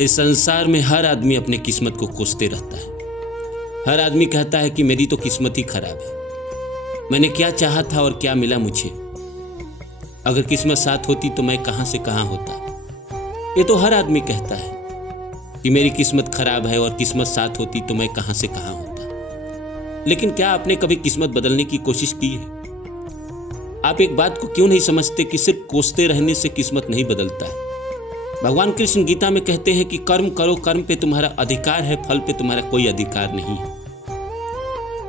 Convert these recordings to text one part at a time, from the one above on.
इस संसार में हर आदमी अपने किस्मत को कोसते रहता है। हर आदमी कहता है कि मेरी तो किस्मत ही खराब है, मैंने क्या चाहा था और क्या मिला मुझे। अगर किस्मत साथ होती तो मैं कहां से कहां होता। ये तो हर आदमी कहता है कि मेरी किस्मत खराब है और किस्मत साथ होती तो मैं कहां से कहां होता। लेकिन क्या आपने कभी किस्मत बदलने की कोशिश की है? आप एक बात को क्यों नहीं समझते कि सिर्फ कोसते रहने से किस्मत नहीं बदलता है। भगवान कृष्ण गीता में कहते हैं कि कर्म करो, कर्म पे तुम्हारा अधिकार है, फल पे तुम्हारा कोई अधिकार नहीं है।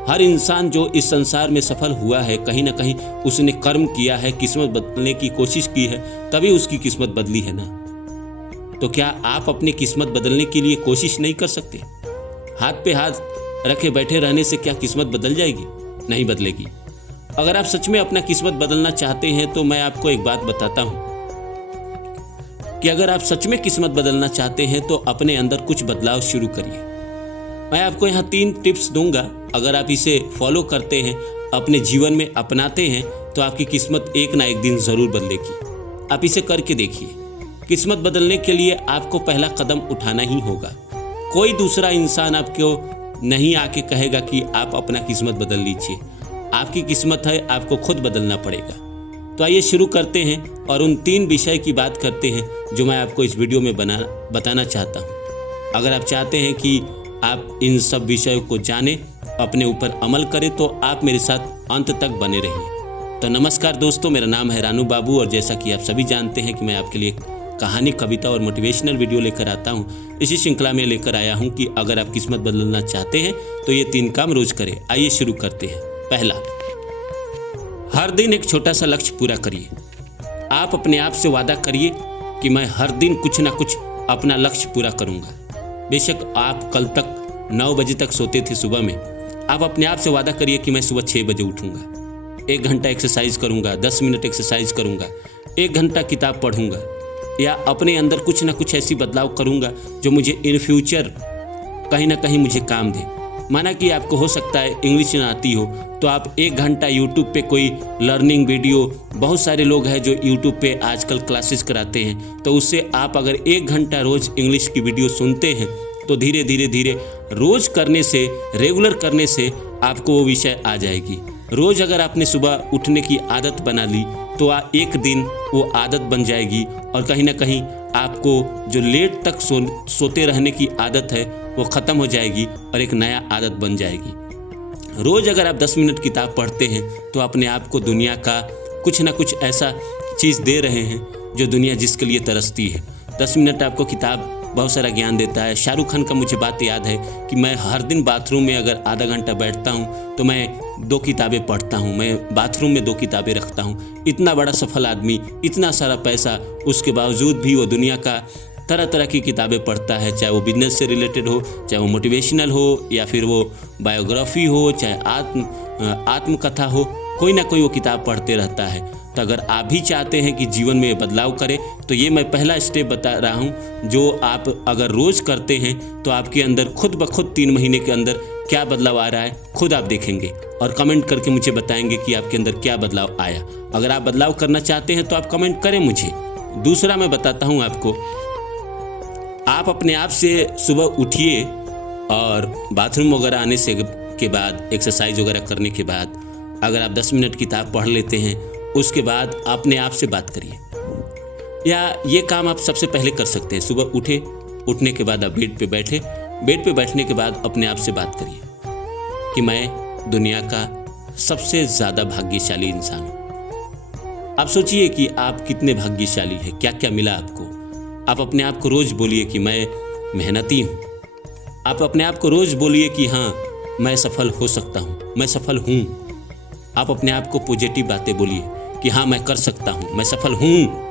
हर इंसान जो इस संसार में सफल हुआ है, कहीं ना कहीं उसने कर्म किया है, किस्मत बदलने की कोशिश की है, तभी उसकी किस्मत बदली है ना। तो क्या आप अपनी किस्मत बदलने के लिए कोशिश नहीं कर सकते? हाथ पे हाथ रखे बैठे रहने से क्या किस्मत बदल जाएगी? नहीं बदलेगी। अगर आप सच में अपना किस्मत बदलना चाहते हैं तो मैं आपको एक बात बताता हूं कि अगर आप सच में किस्मत बदलना चाहते हैं तो अपने अंदर कुछ बदलाव शुरू करिए। मैं आपको यहाँ 3 टिप्स दूंगा। अगर आप इसे फॉलो करते हैं, अपने जीवन में अपनाते हैं, तो आपकी किस्मत एक ना एक दिन ज़रूर बदलेगी। आप इसे करके देखिए। किस्मत बदलने के लिए आपको पहला कदम उठाना ही होगा। कोई दूसरा इंसान आपको नहीं आके कहेगा कि आप अपना किस्मत बदल लीजिए। आपकी किस्मत है, आपको खुद बदलना पड़ेगा। तो आइए शुरू करते हैं और उन 3 विषय की बात करते हैं जो मैं आपको इस वीडियो में बताना चाहता हूं। अगर आप चाहते हैं कि आप इन सब विषयों को जानें, अपने ऊपर अमल करें, तो आप मेरे साथ अंत तक बने रहिए। तो नमस्कार दोस्तों, मेरा नाम है रानू बाबू और जैसा कि आप सभी जानते हैं कि मैं आपके लिए कहानी, कविता और मोटिवेशनल वीडियो लेकर आता हूं। इसी श्रृंखला में लेकर आया हूं कि अगर आप किस्मत बदलना चाहते हैं तो ये 3 काम रोज करें। आइए शुरू करते हैं। पहला, हर दिन एक छोटा सा लक्ष्य पूरा करिए। आप अपने आप से वादा करिए कि मैं हर दिन कुछ ना कुछ अपना लक्ष्य पूरा करूंगा। बेशक आप कल तक 9 बजे तक सोते थे सुबह में, आप अपने आप से वादा करिए कि मैं सुबह 6 बजे उठूंगा, 1 घंटा एक्सरसाइज करूंगा, 10 मिनट एक्सरसाइज करूंगा, 1 घंटा किताब पढ़ूंगा, या अपने अंदर कुछ ना कुछ ऐसी बदलाव करूंगा जो मुझे इन फ्यूचर कहीं ना कहीं मुझे काम दे। माना कि आपको हो सकता है इंग्लिश ना आती हो, तो आप 1 घंटा यूट्यूब पे कोई लर्निंग वीडियो, बहुत सारे लोग हैं जो यूट्यूब पे आजकल क्लासेस कराते हैं, तो उससे आप अगर 1 घंटा रोज़ इंग्लिश की वीडियो सुनते हैं तो धीरे धीरे रोज़ करने से, रेगुलर करने से आपको वो विषय आ जाएगी। रोज़ अगर आपने सुबह उठने की आदत बना ली तो एक दिन वो आदत बन जाएगी और कहीं ना कहीं आपको जो लेट तक सोते रहने की आदत है वो ख़त्म हो जाएगी और एक नया आदत बन जाएगी। रोज़ अगर आप 10 मिनट किताब पढ़ते हैं तो अपने आप को दुनिया का कुछ ना कुछ ऐसा चीज़ दे रहे हैं जो दुनिया जिसके लिए तरसती है। 10 मिनट आपको किताब बहुत सारा ज्ञान देता है। शाहरुख खान का मुझे बात याद है कि मैं हर दिन बाथरूम में अगर आधा घंटा बैठता हूँ तो मैं 2 किताबें पढ़ता हूँ, मैं बाथरूम में 2 किताबें रखता हूँ। इतना बड़ा सफल आदमी, इतना सारा पैसा, उसके बावजूद भी वो दुनिया का तरह तरह की किताबें पढ़ता है, चाहे वो बिजनेस से रिलेटेड हो, चाहे वो मोटिवेशनल हो, या फिर वो बायोग्राफी हो, चाहे आत्मकथा हो, कोई ना कोई वो किताब पढ़ते रहता है। तो अगर आप भी चाहते हैं कि जीवन में बदलाव करें तो ये मैं पहला स्टेप बता रहा हूँ, जो आप अगर रोज़ करते हैं तो आपके अंदर खुद ब खुद 3 महीने के अंदर क्या बदलाव आ रहा है खुद आप देखेंगे और कमेंट करके मुझे बताएंगे कि आपके अंदर क्या बदलाव आया। अगर आप बदलाव करना चाहते हैं तो आप कमेंट करें मुझे। दूसरा मैं बताता हूँ आपको, आप अपने आप से सुबह उठिए और बाथरूम वगैरह आने से के बाद, एक्सरसाइज वगैरह करने के बाद अगर आप 10 मिनट किताब पढ़ लेते हैं, उसके बाद अपने आप से बात करिए। या ये काम आप सबसे पहले कर सकते हैं, सुबह उठने के बाद आप बेड पे बैठने के बाद अपने आप से बात करिए कि मैं दुनिया का सबसे ज़्यादा भाग्यशाली इंसान हूँ। आप सोचिए कि आप कितने भाग्यशाली हैं, क्या क्या मिला आपको। आप अपने आप को रोज़ बोलिए कि मैं मेहनती हूँ। आप अपने आप को रोज़ बोलिए कि हाँ, मैं सफल हो सकता हूँ, मैं सफल हूँ। आप अपने आप को पॉजिटिव बातें बोलिए कि हाँ, मैं कर सकता हूँ, मैं सफल हूँ,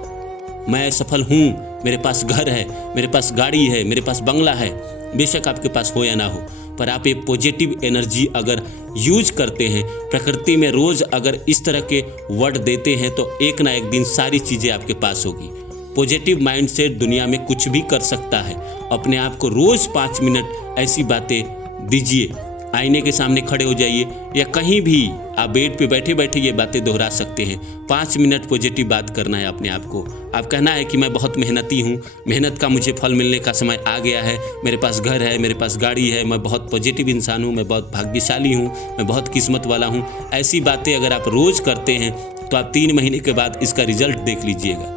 मेरे पास घर है, मेरे पास गाड़ी है, मेरे पास बंगला है। बेशक आपके पास हो या ना हो, पर आप ये पॉजिटिव एनर्जी अगर यूज करते हैं, प्रकृति में रोज़ अगर इस तरह के वर्ड देते हैं तो एक ना एक दिन सारी चीज़ें आपके पास होगी। पॉजिटिव माइंडसेट दुनिया में कुछ भी कर सकता है। अपने आप को रोज़ 5 मिनट ऐसी बातें दीजिए आईने के सामने खड़े हो जाइए या कहीं भी आप बेड पे बैठे बैठे ये बातें दोहरा सकते हैं। 5 मिनट पॉजिटिव बात करना है अपने आप को। आप कहना है कि मैं बहुत मेहनती हूँ, मेहनत का मुझे फल मिलने का समय आ गया है, मेरे पास घर है, मेरे पास गाड़ी है, मैं बहुत पॉजिटिव इंसान हूँ, मैं बहुत भाग्यशाली हूँ, मैं बहुत किस्मत वाला हूँ। ऐसी बातें अगर आप रोज़ करते हैं तो आप 3 महीने के बाद इसका रिजल्ट देख लीजिएगा।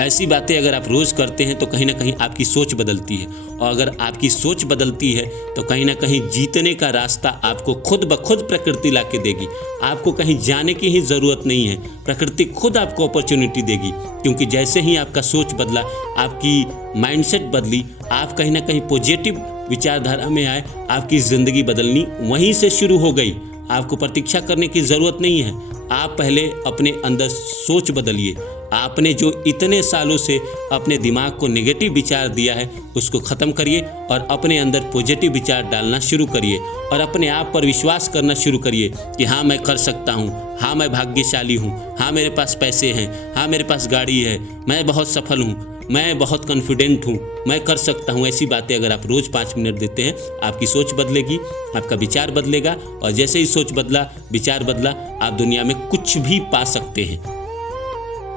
ऐसी बातें अगर आप रोज़ करते हैं तो कहीं ना कहीं आपकी सोच बदलती है, और अगर आपकी सोच बदलती है तो कहीं ना कहीं जीतने का रास्ता आपको खुद ब खुद प्रकृति ला के देगी। आपको कहीं जाने की ही ज़रूरत नहीं है, प्रकृति खुद आपको अपॉर्चुनिटी देगी। क्योंकि जैसे ही आपका सोच बदला, आपकी माइंडसेट बदली, आप कहीं ना कहीं पॉजिटिव विचारधारा में आए, आपकी ज़िंदगी बदलनी वहीं से शुरू हो गई। आपको प्रतीक्षा करने की ज़रूरत नहीं है। आप पहले अपने अंदर सोच बदलिए। आपने जो इतने सालों से अपने दिमाग को नेगेटिव विचार दिया है उसको ख़त्म करिए और अपने अंदर पॉजिटिव विचार डालना शुरू करिए और अपने आप पर विश्वास करना शुरू करिए कि हाँ मैं कर सकता हूँ, हाँ मैं भाग्यशाली हूँ, हाँ मेरे पास पैसे हैं, हाँ मेरे पास गाड़ी है, मैं बहुत सफल हूँ, मैं बहुत कॉन्फिडेंट हूँ, मैं कर सकता हूँ। ऐसी बातें अगर आप रोज़ 5 मिनट देते हैं, आपकी सोच बदलेगी, आपका विचार बदलेगा, और जैसे ही सोच बदला, विचार बदला, आप दुनिया में कुछ भी पा सकते हैं।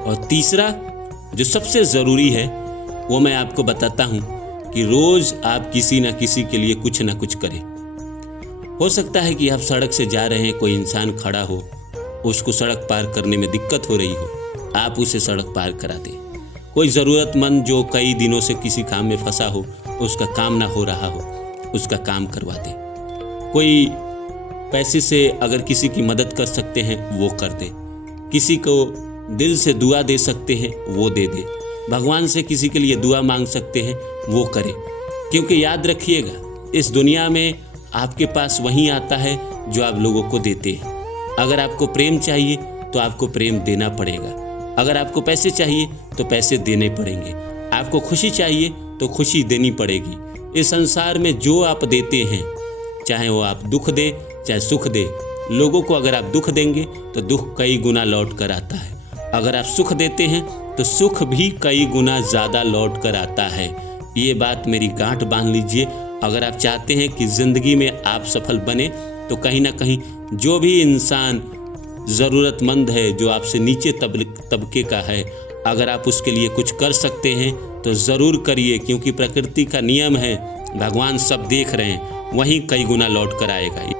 और तीसरा जो सबसे ज़रूरी है वो मैं आपको बताता हूँ कि रोज़ आप किसी न किसी के लिए कुछ ना कुछ करें। हो सकता है कि आप सड़क से जा रहे हैं, कोई इंसान खड़ा हो, उसको सड़क पार करने में दिक्कत हो रही हो, आप उसे सड़क पार करा दें। कोई ज़रूरतमंद जो कई दिनों से किसी काम में फंसा हो, उसका काम ना हो रहा हो, उसका काम करवा दें। कोई पैसे से अगर किसी की मदद कर सकते हैं वो कर दें। किसी को दिल से दुआ दे सकते हैं वो दे दें। भगवान से किसी के लिए दुआ मांग सकते हैं वो करें। क्योंकि याद रखिएगा, इस दुनिया में आपके पास वही आता है जो आप लोगों को देते हैं। अगर आपको प्रेम चाहिए तो आपको प्रेम देना पड़ेगा। अगर आपको पैसे चाहिए तो पैसे देने पड़ेंगे। आपको खुशी चाहिए तो खुशी देनी पड़ेगी। इस संसार में जो आप देते हैं, चाहे वो आप दुख दे चाहे सुख दे, लोगों को अगर आप दुख देंगे तो दुख कई गुना लौट कर आता है। अगर आप सुख देते हैं तो सुख भी कई गुना ज़्यादा लौट कर आता है। ये बात मेरी गांठ बांध लीजिए। अगर आप चाहते हैं कि ज़िंदगी में आप सफल बने तो कहीं ना कहीं जो भी इंसान ज़रूरतमंद है, जो आपसे नीचे तबके का है, अगर आप उसके लिए कुछ कर सकते हैं तो ज़रूर करिए। क्योंकि प्रकृति का नियम है, भगवान सब देख रहे हैं, वहीं कई गुना लौट कर आएगा।